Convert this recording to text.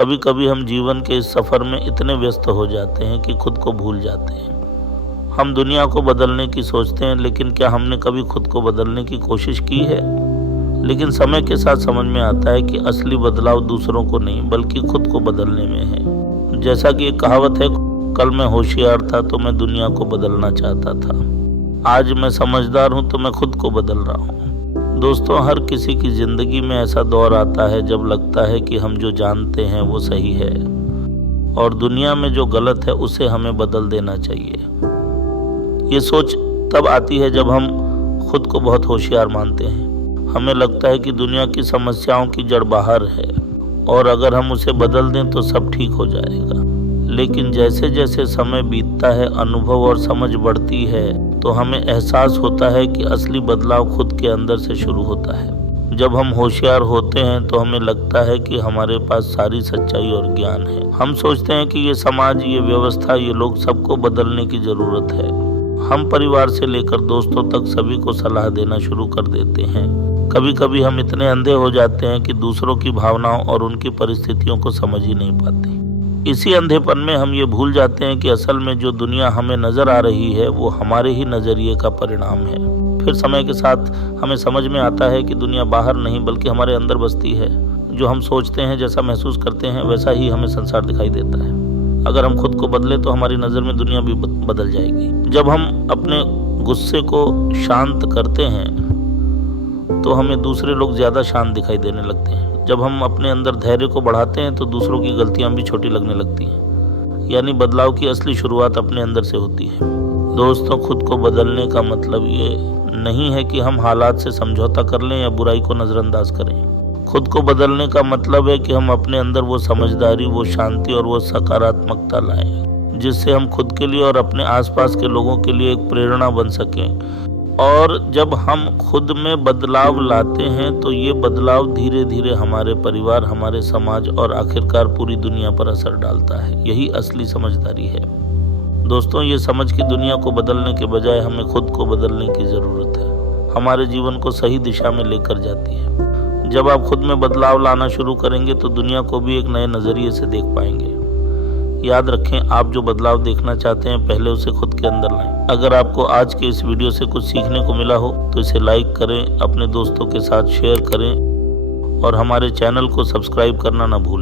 कभी कभी हम जीवन के इस सफ़र में इतने व्यस्त हो जाते हैं कि खुद को भूल जाते हैं। हम दुनिया को बदलने की सोचते हैं, लेकिन क्या हमने कभी खुद को बदलने की कोशिश की है? लेकिन समय के साथ समझ में आता है कि असली बदलाव दूसरों को नहीं बल्कि खुद को बदलने में है। जैसा कि एक कहावत है, कल मैं होशियार था तो मैं दुनिया को बदलना चाहता था, आज मैं समझदार हूँ तो मैं खुद को बदल रहा हूँ। दोस्तों, हर किसी की ज़िंदगी में ऐसा दौर आता है जब लगता है कि हम जो जानते हैं वो सही है और दुनिया में जो गलत है उसे हमें बदल देना चाहिए। ये सोच तब आती है जब हम खुद को बहुत होशियार मानते हैं। हमें लगता है कि दुनिया की समस्याओं की जड़ बाहर है और अगर हम उसे बदल दें तो सब ठीक हो जाएगा। लेकिन जैसे जैसे समय बीतता है, अनुभव और समझ बढ़ती है, तो हमें एहसास होता है कि असली बदलाव खुद के अंदर से शुरू होता है। जब हम होशियार होते हैं तो हमें लगता है कि हमारे पास सारी सच्चाई और ज्ञान है। हम सोचते हैं कि ये समाज, ये व्यवस्था, ये लोग, सबको बदलने की ज़रूरत है। हम परिवार से लेकर दोस्तों तक सभी को सलाह देना शुरू कर देते हैं। कभी कभी हम इतने अंधे हो जाते हैं कि दूसरों की भावनाओं और उनकी परिस्थितियों को समझ ही नहीं पाते। इसी अंधेपन में हम ये भूल जाते हैं कि असल में जो दुनिया हमें नज़र आ रही है वो हमारे ही नज़रिए का परिणाम है। फिर समय के साथ हमें समझ में आता है कि दुनिया बाहर नहीं बल्कि हमारे अंदर बसती है। जो हम सोचते हैं, जैसा महसूस करते हैं, वैसा ही हमें संसार दिखाई देता है। अगर हम खुद को बदले तो हमारी नज़र में दुनिया भी बदल जाएगी। जब हम अपने गुस्से को शांत करते हैं तो हमें दूसरे लोग ज़्यादा शांत दिखाई देने लगते हैं। जब हम अपने अंदर धैर्य को बढ़ाते हैं तो दूसरों की गलतियां भी छोटी लगने लगती हैं। यानी बदलाव की असली शुरुआत अपने अंदर से होती है। दोस्तों, खुद को बदलने का मतलब ये नहीं है कि हम हालात से समझौता कर लें या बुराई को नज़रअंदाज करें। खुद को बदलने का मतलब है कि हम अपने अंदर वो समझदारी, वो शांति और वो सकारात्मकता लाएं जिससे हम खुद के लिए और अपने आसपास के लोगों के लिए एक प्रेरणा बन सकें। और जब हम खुद में बदलाव लाते हैं तो ये बदलाव धीरे धीरे हमारे परिवार, हमारे समाज और आखिरकार पूरी दुनिया पर असर डालता है। यही असली समझदारी है। दोस्तों, ये समझ कि दुनिया को बदलने के बजाय हमें खुद को बदलने की ज़रूरत है, हमारे जीवन को सही दिशा में लेकर जाती है। जब आप खुद में बदलाव लाना शुरू करेंगे तो दुनिया को भी एक नए नज़रिए से देख पाएंगे। याद रखें, आप जो बदलाव देखना चाहते हैं पहले उसे खुद के अंदर लाएं। अगर आपको आज के इस वीडियो से कुछ सीखने को मिला हो तो इसे लाइक करें, अपने दोस्तों के साथ शेयर करें और हमारे चैनल को सब्सक्राइब करना ना भूलें।